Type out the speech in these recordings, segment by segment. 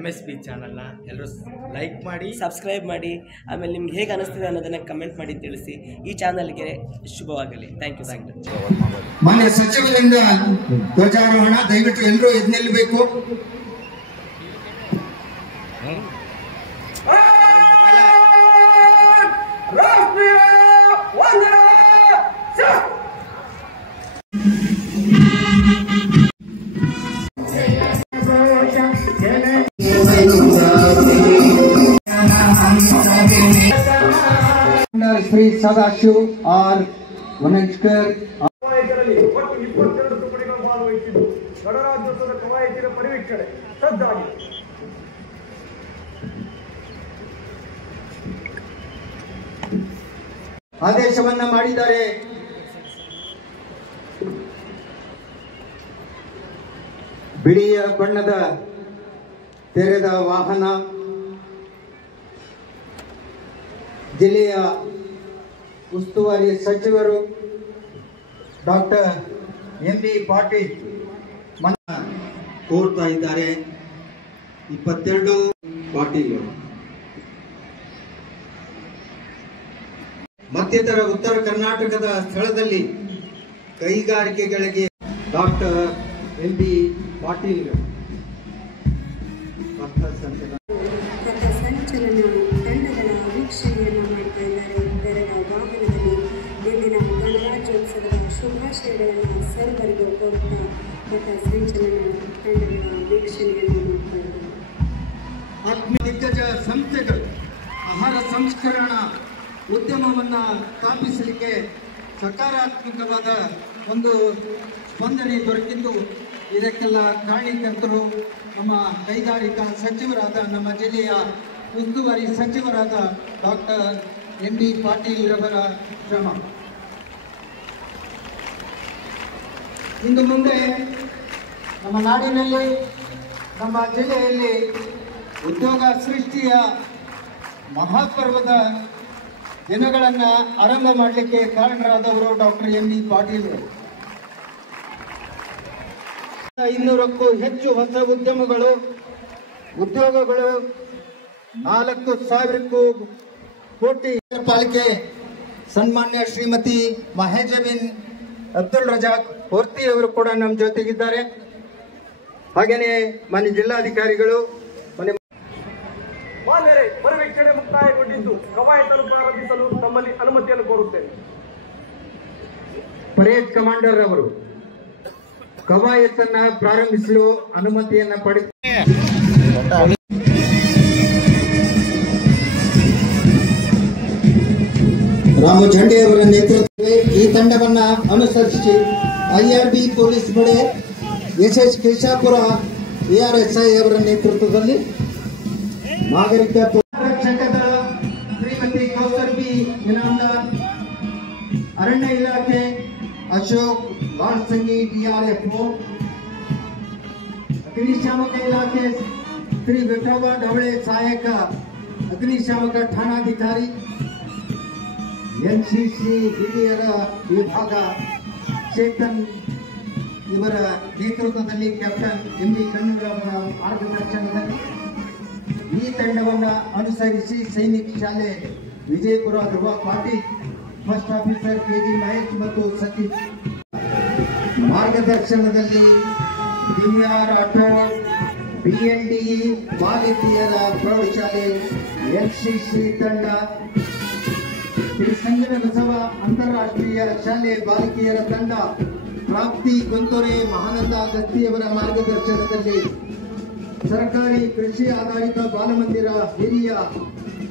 MSB ಚಾನಲ್ನ ಎಲ್ಲರೂ like ಮಾಡಿ, ಸಬ್ಸ್ಕ್ರೈಬ್ ಮಾಡಿ. ಆಮೇಲೆ ನಿಮ್ಗೆ ಹೇಗೆ ಅನಿಸ್ತಿದೆ ಅನ್ನೋದನ್ನು ಕಮೆಂಟ್ ಮಾಡಿ ತಿಳಿಸಿ. ಈ ಚಾನಲ್ಗೆ ಶುಭವಾಗಲಿ. Thank you. ಮಾನ್ಯ ಸಚಿವರಿಂದ ಧ್ವಜಾರೋಹಣ. ದಯವಿಟ್ಟು ಎಲ್ಲರೂ ಎದ್ದು ನಿಲ್ಲಬೇಕು. ಶ್ರೀ ಸದಾಶಿವ್ ಆರ್ ವನಜ್ಕರ್ ಕವಾಯತಿನಲ್ಲಿ ಒಟ್ಟು 22 ತುಕಡಿಗಳು ಭಾಗವಹಿಸಿದ್ದು ಗಣರಾಜ್ಯೋತ್ಸವದ ಕವಾಯತಿನ ಪರಿವೀಕ್ಷಣೆ ಸಜ್ಜಾಗಿದೆ. ಆದೇಶವನ್ನ ಮಾಡಿದ್ದಾರೆ. ಬಿಳಿಯ ಬಣ್ಣದ ತೆರೆದ ವಾಹನ ಜಿಲ್ಲೆಯ ಉಸ್ತುವಾರಿ ಸಚಿವರು ಡಾಕ್ಟರ್ MB ಪಾಟೀಲ್ ಕೋರ್ತಾ ಇದ್ದಾರೆ. 22 ಪಾಟೀಲ್ ಮತ್ತಿತರ ಉತ್ತರ ಕರ್ನಾಟಕದ ಸ್ಥಳದಲ್ಲಿ ಕೈಗಾರಿಕೆಗಳಿಗೆ ಡಾಕ್ಟರ್ MB ಪಾಟೀಲ್ ಸಂಚಲನ ತಂಡಗಳ ವೀಕ್ಷಣೆಯನ್ನು ಮಾಡ್ತಾ ಇದ್ದಾರೆ. ತೆರೆದ ವಾಹನದಲ್ಲಿ ಇಂದಿನ ಗಣರಾಜ್ಯೋತ್ಸವದ ಶುಭಾಶಯಗಳನ್ನು ಸರ್ವರಿಗೂ ಕೋರ್ತಾ ಪಥ ಸಂಚಲನ ತಂಡಗಳ ವೀಕ್ಷಣೆಯನ್ನು ಮಾಡ್ತಾ ಇದ್ದಾರೆ. ಆತ್ಮ ದಿಗ್ಗಜ ಸಂಸ್ಥೆಗಳು ಆಹಾರ ಸಂಸ್ಕರಣಾ ಉದ್ಯಮವನ್ನು ಸ್ಥಾಪಿಸಲಿಕ್ಕೆ ಸಕಾರಾತ್ಮಕವಾದ ಒಂದು ಸ್ಪಂದನೆ ದೊರಕಿದ್ದು, ಇದಕ್ಕೆಲ್ಲ ಕಾರಣೀಕರ್ತರು ನಮ್ಮ ಕೈಗಾರಿಕಾ ಸಚಿವರಾದ, ನಮ್ಮ ಜಿಲ್ಲೆಯ ಉಸ್ತುವಾರಿ ಸಚಿವರಾದ ಡಾಕ್ಟರ್ MB ಪಾಟೀಲ್ ರವರ ಶ್ರಮ. ಇಂದು ಮುಂದೆ ನಮ್ಮ ನಾಡಿನಲ್ಲಿ, ನಮ್ಮ ಜಿಲ್ಲೆಯಲ್ಲಿ ಉದ್ಯೋಗ ಸೃಷ್ಟಿಯ ಮಹಾಪರ್ವದ ದಿನಗಳನ್ನು ಆರಂಭ ಮಾಡಲಿಕ್ಕೆ ಕಾರಣರಾದವರು ಡಾಕ್ಟರ್ MB ಪಾಟೀಲ್. 500ಕ್ಕೂ ಹೆಚ್ಚು ಹೊಸ ಉದ್ಯೋಗಗಳು, 4,000ಕ್ಕೂ ಕೋಟಿ ಪಾಲಿಕೆ ಸನ್ಮಾನ್ಯ ಶ್ರೀಮತಿ ಮಹೇಜಬಿನ್ ಅಬ್ದುಲ್ ರಜಾಕ್ ಹೊರ್ತಿ ಅವರು ಕೂಡ ನಮ್ಮ ಜೊತೆಗಿದ್ದಾರೆ. ಹಾಗೇನೆ ಮಾನ್ಯ ಜಿಲ್ಲಾಧಿಕಾರಿಗಳು, ಮಾನ್ಯರೇ, ಪರಿವೀಕ್ಷಣೆ ಮುಕ್ತಾಯಗೊಂಡಿದ್ದು ಕವಾಯತನ್ನು ಪ್ರಾರಂಭಿಸಲು ತಮ್ಮಲ್ಲಿ ಅನುಮತಿಯನ್ನು ಕೋರುತ್ತೇನೆ. ಪರೇಡ್ ಕಮಾಂಡರ್ ಅವರು ಕವಾಯತನ್ನ ಪ್ರಾರಂಭಿಸಲು ಅನುಮತಿಯನ್ನ ಪಡೆದ ರಾಮು ಜಂಡೆ ಅವರ ನೇತೃತ್ವದಲ್ಲಿ ಈ ತಂಡವನ್ನ ಅನುಸರಿಸಿ IRB ಪೊಲೀಸ್ ಪಡೆ, SS ಕೇಶಾಪುರ ARSI ಅವರ ನೇತೃತ್ವದಲ್ಲಿ ನಾಗರಿಕ ರಕ್ಷಕ ದಳ ಶ್ರೀಮತಿ ಕೌಸರ್ ಬಿ ಇನಾಮದಾರ್, ಅರಣ್ಯ ಇಲಾಖೆ ಅಶೋಕ್ ಲಾಲ್ಸಂಗಿ DRFO, ಅಗ್ನಿಶಾಮಕ ಇಲಾಖೆ ಶ್ರೀ ವಿಠೋಬ ಢವಳೆ ಸಹಾಯಕ ಅಗ್ನಿಶಾಮಕ ಠಾಣಾಧಿಕಾರಿ, NCC ಹಿರಿಯರ ವಿಭಾಗ ಚೇತನ್ ಇವರ ನೇತೃತ್ವದಲ್ಲಿ ಕ್ಯಾಪ್ಟನ್ MB ಕಣ್ಣೂರ್ ಅವರ ಮಾರ್ಗದರ್ಶನದಲ್ಲಿ ಈ ತಂಡವನ್ನು ಅನುಸರಿಸಿ ಸೈನಿಕ ಶಾಲೆ Vijayapura Dhruva Patil, first officer KG Mahesh ಮತ್ತು ಸತೀಶ್ ಮಾರ್ಗದರ್ಶನದಲ್ಲಿ ದಿವ್ಯಾ ರಾಠೋಡ್, BNDE ಬಾಲಿಕಿಯರ ಪ್ರೌಢಶಾಲೆ NCC ತಂಡ, ಶ್ರೀ ಸಂಗಮ ಬಸವ ಅಂತಾರಾಷ್ಟ್ರೀಯ ಶಾಲೆ ಬಾಲಿಕೆಯರ ತಂಡ, ಪ್ರಾಪ್ತಿ ಗೊಂತೊರೆ ಮಹಾನಂದ ಗತ್ತಿಯವರ ಮಾರ್ಗದರ್ಶನದಲ್ಲಿ ಸರ್ಕಾರಿ ಕೃಷಿ ಆಧಾರಿತ ಬಾಲಮಂದಿರ ಹಿರಿಯ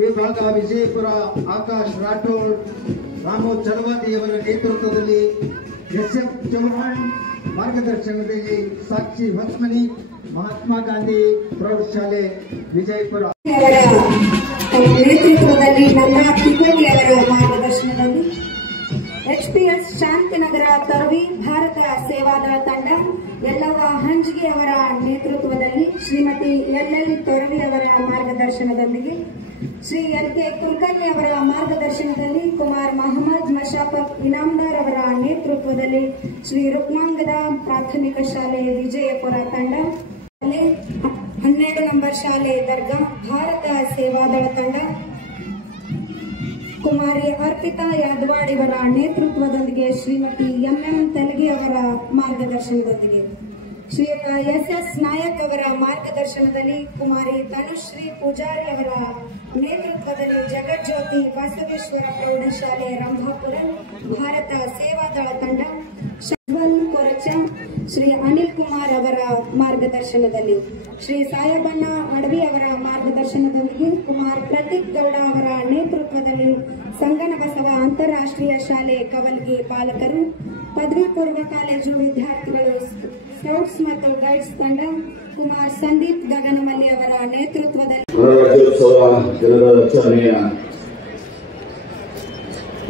ವಿಭಾಗ ವಿಜಯಪುರ ಆಕಾಶ್ ರಾಠೋಡ್, ರಾಮು ಚಲವಾದಿಯವರ ನೇತೃತ್ವದಲ್ಲಿ SF ಚೌಹಾಣ್ ಮಾರ್ಗದರ್ಶನದಲ್ಲಿ ಸಾಕ್ಷಿ ಹೊಸ್ಮನಿ ಮಹಾತ್ಮ ಗಾಂಧಿ ಪ್ರೌಢಶಾಲೆ ವಿಜಯಪುರ ನೇತೃತ್ವದಲ್ಲಿ ನವರಾಜ್ ತಿಕೋಟಿ ಅವರ ಮಾರ್ಗದರ್ಶನದಲ್ಲಿ HPS ಶಾಂತಿನಗರ ತರವಿ ಭಾರತ ಸೇವಾದಳ ತಂಡ, ಯಲ್ಲವ್ವ ಹಂಜಿಗೆ ಅವರ ನೇತೃತ್ವದಲ್ಲಿ ಶ್ರೀಮತಿ LL ತೊರವಿ ಅವರ ಮಾರ್ಗದರ್ಶನದೊಂದಿಗೆ ಶ್ರೀ LK ಕುಲಕರ್ಣಿ ಅವರ ಮಾರ್ಗದರ್ಶನದಲ್ಲಿ ಕುಮಾರ್ ಮಹಮ್ಮದ್ ಮಶಾಫಕ್ ಇನಾಮದಾರ್ ಅವರ ನೇತೃತ್ವದಲ್ಲಿ ಶ್ರೀ ರುಕ್ಮಾಂಗದ ಪ್ರಾಥಮಿಕ ಶಾಲೆ ವಿಜಯಪುರ ತಂಡ, 12 ನಂಬರ್ ಪ್ರೌಢಶಾಲೆ ದರ್ಗಾ ಭಾರತ ಸೇವಾದಳ ತಂಡ ಕುಮಾರಿ ಅರ್ಪಿತಾ ಯಾದವಾಡ್ ಇವರ ನೇತೃತ್ವದೊಂದಿಗೆ ಶ್ರೀಮತಿ ಎಂಎಂ ತೆಲಗಿ ಅವರ ಮಾರ್ಗದರ್ಶನದೊಂದಿಗೆ ಶ್ರೀಯುತ ಎಸ್ ನಾಯಕ್ ಅವರ ಮಾರ್ಗದರ್ಶನದಲ್ಲಿ ಕುಮಾರಿ ತನುಶ್ರೀ ಪೂಜಾರಿ ಅವರ ನೇತೃತ್ವದಲ್ಲಿ ಜಗಜ್ಯೋತಿ ಬಸವೇಶ್ವರ ಪ್ರೌಢಶಾಲೆ ರಂಭಾಪುರ ಭಾರತ ಸೇವಾದಳ ತಂಡ ಶವಲ್ ಕೊರಚ ಶ್ರೀ ಅನಿಲ್ ಕುಮಾರ್ ಅವರ ಮಾರ್ಗದರ್ಶನದಲ್ಲಿ ಶ್ರೀ ಸಾಯಬಣ್ಣ ಅಡವಿ ಅವರ ಮಾರ್ಗದರ್ಶನದೊಂದಿಗೆ ಕುಮಾರ್ ಪ್ರತೀಕ್ ಗೌಡ ಅವರ ನೇತೃತ್ವದಲ್ಲಿ ಸಂಗನಬಸವ ಅಂತಾರಾಷ್ಟ್ರೀಯ ಶಾಲೆ ಕವಲ್ಗಿ ಪಾಲಕರು ಪದವಿ ಪೂರ್ವ ಕಾಲೇಜು ವಿದ್ಯಾರ್ಥಿಗಳು ಸ್ಕೌಟ್ಸ್ ಮತ್ತು ಗೈಡ್ಸ್ ತಂಡ ಕುಮಾರ್ ಸಂದೀಪ್ ಗಗನಮಲ್ಲಿ ಅವರ ನೇತೃತ್ವದಲ್ಲಿ ಗಣರಾಜ್ಯೋತ್ಸವ ದಿನದ ಆಚರಣೆಯ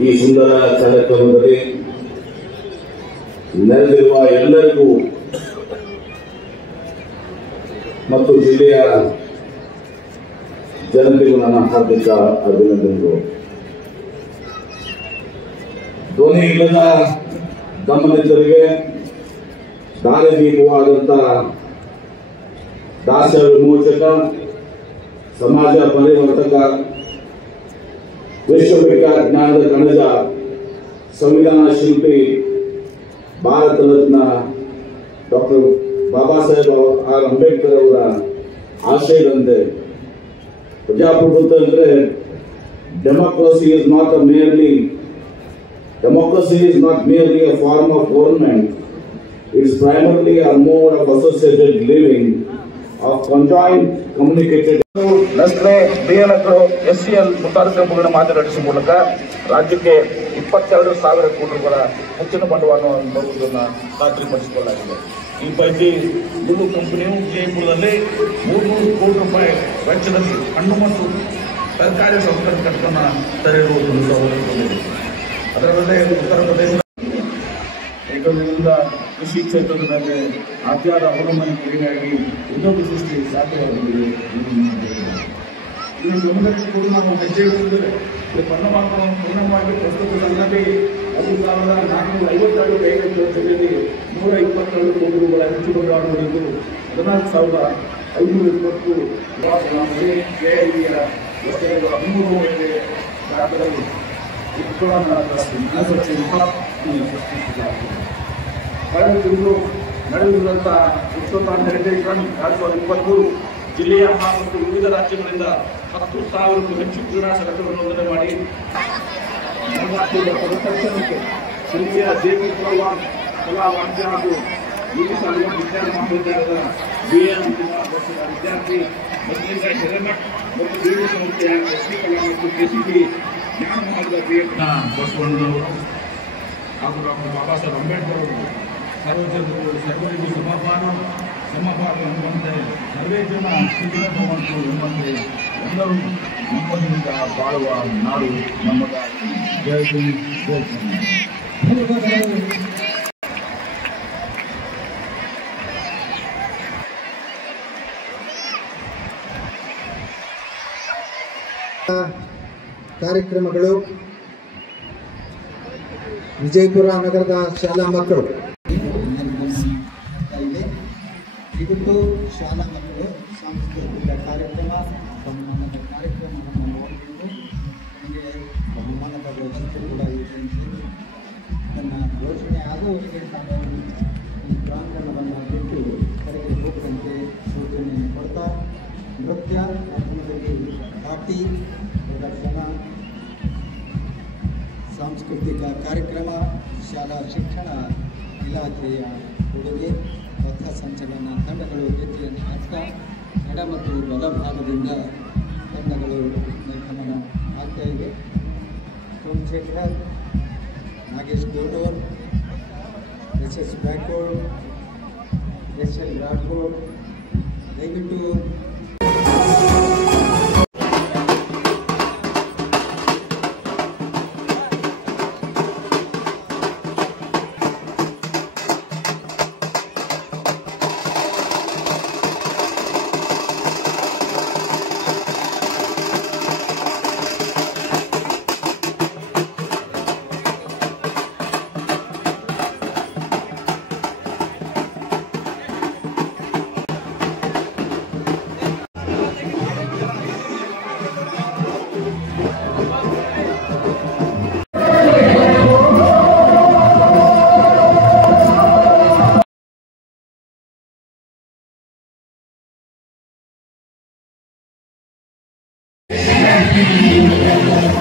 ಈ ಸುಂದರ ಕಾರ್ಯಕ್ರಮದಲ್ಲಿ ನೆರೆದಿರುವ ಎಲ್ಲರಿಗೂ ಮತ್ತು ಜಿಲ್ಲೆಯ ಜನತೆಗೂ ನನ್ನ ಹಾರ್ದಿಕ ಅಭಿನಂದನೆಗಳು. ಧ್ವನಿ ಇಲ್ಲದ ಗಮನಿತರಿಗೆ ದಾರಿದೀಪವಾದಂತಹ ದಾಸ್ಯ ವಿಮೋಚಕ, ಸಮಾಜ ಪರಿವರ್ತಕ, ವಿಶ್ವವಿಖ್ಯಾತ ಜ್ಞಾನದ ಕಣಜ, ಸಂವಿಧಾನ ಶಿಲ್ಪಿ, ಭಾರತ ರತ್ನ ಡಾಕ್ಟರ್ ಬಾಬಾ ಸಾಹೇಬ್ ಆರ್ ಅಂಬೇಡ್ಕರ್ ಅವರ ಆಶಯದಂತೆ ಪ್ರಜಾಪ್ರಭುತ್ವ ಅಂದರೆ democracy is not merely a form of government. It's primarily a mode of associated living, of conjoined communicated. Nestle, ಬಿಎಲ್ಎಫ್ಗಳು, ಎಸ್ಸಿಎಲ್ ಮುಂತಾದ ಕಂಪನಿಗಳ ಮಾತನಾಡಿಸುವ ಮೂಲಕ ರಾಜ್ಯಕ್ಕೆ 22,000 ಕೋಟಿ ರೂಪಾಯಿಗಳ ಹೆಚ್ಚಿನ ಬಂಡವಾಳವನ್ನು ಬರುವುದನ್ನು ಖಾತ್ರಿಪಡಿಸಿಕೊಳ್ಳಲಾಗಿದೆ. ಈ ಪೈಕಿ ಮುಳ್ಳು ಕಂಪನಿಯು ವಿಜಯಪುರದಲ್ಲಿ 300 ಕೋಟಿ ರೂಪಾಯಿ ವೆಚ್ಚದಲ್ಲಿ ಹಣ್ಣು ಮತ್ತು ಸರ್ಕಾರಿ ಸಂಸ್ಕರಣೆ ಘಟಕವನ್ನು ತೆರೆಯುವುದು. ಅದರಲ್ಲದೆ ಉತ್ತರ ಪ್ರದೇಶ ಏಕದಿಂದ ಕೃಷಿ ಕ್ಷೇತ್ರದ ಮೇಲೆ ಅತಿಯಾದ ಅವಲಂಬನೆ ಕಡಿಮೆಯಾಗಿ ಉದ್ಯೋಗ ಸೃಷ್ಟಿ ಸಾಧ್ಯವಾಗುತ್ತದೆ. ಈ ಗಮನಕ್ಕೆ ಕೂಡ ನಾವು ಹೆಜ್ಜೆ ಇಡುತ್ತಿದ್ದೇವೆ. ಪರಿಣಾಮವಾಗಿ ಪ್ರಸ್ತುತದಲ್ಲಿ 5,452 ಕೈಗಾರಿಕೆ ವೆಚ್ಚದಲ್ಲಿ 122 ಕೋಟಿ ರೂಪಾಯಿ ಹೆಚ್ಚು ಬಂಡವಾಳ ಹೊಂದಿದ್ದು 14,520 ಕೆಐಬಿಯ ಯೋಜನೆಗಳು 13 ಭಾರತದಲ್ಲಿ ಕಳೆದ ತಿಂಗಳು ನಡೆದಿರುವಂತಹ ವಿಶ್ವತಾನ್ ಹೆರಿಟೇಜ್ ರನ್ 2023 ಜಿಲ್ಲೆಯ ಮತ್ತು ವಿವಿಧ ರಾಜ್ಯಗಳಿಂದ 10,000ಕ್ಕೂ ಹೆಚ್ಚು ಕ್ರೀಡಾ ಸಂಘಟನೆಗಳನ್ನು ನೋಂದಣಿ ಮಾಡಿ ಪ್ರದರ್ಶನಕ್ಕೆ ಸಿರಿಗೆಯ ಜೆಪಿ ಕಲಾ ವಾದ್ಯ ಹಾಗೂ ವಿವಿ ಶಾಲೆಯ ವಿಜ್ಞಾನ ಮಹಾವಿದ್ಯಾಲಯದ BA ಅಂತಿಮ ವರ್ಷದ ವಿದ್ಯಾರ್ಥಿ ಮುಸ್ಲಿಂರಾಯ್ ಹಿರೇಮಠ್ ಮತ್ತು ವಿವಿ ಸಂಸ್ಥೆಯ ಎಸ್ಸಿ ಕಲಾ ಮತ್ತು KCB ಜ್ಞಾನ ಮಹಾವಿದ್ಯಾಲಯ ಬಸವಣ್ಣನವರು ಹಾಗೂ ಡಾಕ್ಟರ್ ಬಾಬಾ ಸಾಹೇಬ್ ಅಂಬೇಡ್ಕರ್ ಅವರು ಸರ್ವರಿಗೂ ಸಮಪಾಲು ಎಂಬಂತೆ ಸರ್ವೇ ಜನ ಶಿಕ್ಷಣ ತಗೊಂಡು ಎಂಬಂತೆ ಎಲ್ಲರೂ ನೆಮ್ಮದಿಯಿಂದ ಬಾಳುವ ನಾಡು ನಮ್ಮದಾಗಿ. ಜೈ ಹಿಂದ್, ಜೈ ಕಾರ್ಯಕ್ರಮಗಳು ವಿಜಯಪುರ ನಗರದ ಶಾಲಾ ಮಕ್ಕಳು ಇವತ್ತು ಶಾಲಾ ಮಕ್ಕಳು ಸಾಂಸ್ಕೃತಿಕ ಕಾರ್ಯಕ್ರಮ ಬಹುಮಾನದ ಕಾರ್ಯಕ್ರಮವನ್ನು ನೋಡಬೇಕು. ನಮಗೆ ಬಹುಮಾನದ ವ್ಯವಸ್ಥೆ ಕೂಡ ಇದೆ ನನ್ನ ಘೋಷಣೆ ಆಗುವವರೆಗೆ ನಾನು ಈ ಪ್ರಾಂಗಣವನ್ನು ಬಿಟ್ಟು ಹೊರಗೆ ಹೋಗುವಂತೆ ಸೂಚನೆಯನ್ನು ಕೊಡ್ತಾ ನೃತ್ಯ ಮಾಧ್ಯಮದಲ್ಲಿ ಪಾರ್ಟಿ ಪ್ರದರ್ಶನ, ಸಾಂಸ್ಕೃತಿಕ ಕಾರ್ಯಕ್ರಮ, ಶಾಲಾ ಶಿಕ್ಷಣ ಇಲಾಖೆಯ ಕೊಡುಗೆ, ಪಥಸಂಚಲನ ತಂಡಗಳು ಗೆಜ್ಜೆಯನ್ನು ಹಾಕ್ತಾ ಎಡ ಮತ್ತು ಬಲಭಾಗದಿಂದ ತಂಡಗಳು ನಿರ್ಗಮನ ಆಗ್ತಾ ಇದೆ. ಸೋಮಶೇಖರ್, ನಾಗೇಶ್ ಗೋಡೋರ್, SS ಬ್ಯಾಕೋಡ್, SL ರಾಠೋಡ್, ದಯವಿಟ್ಟು Thank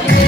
you.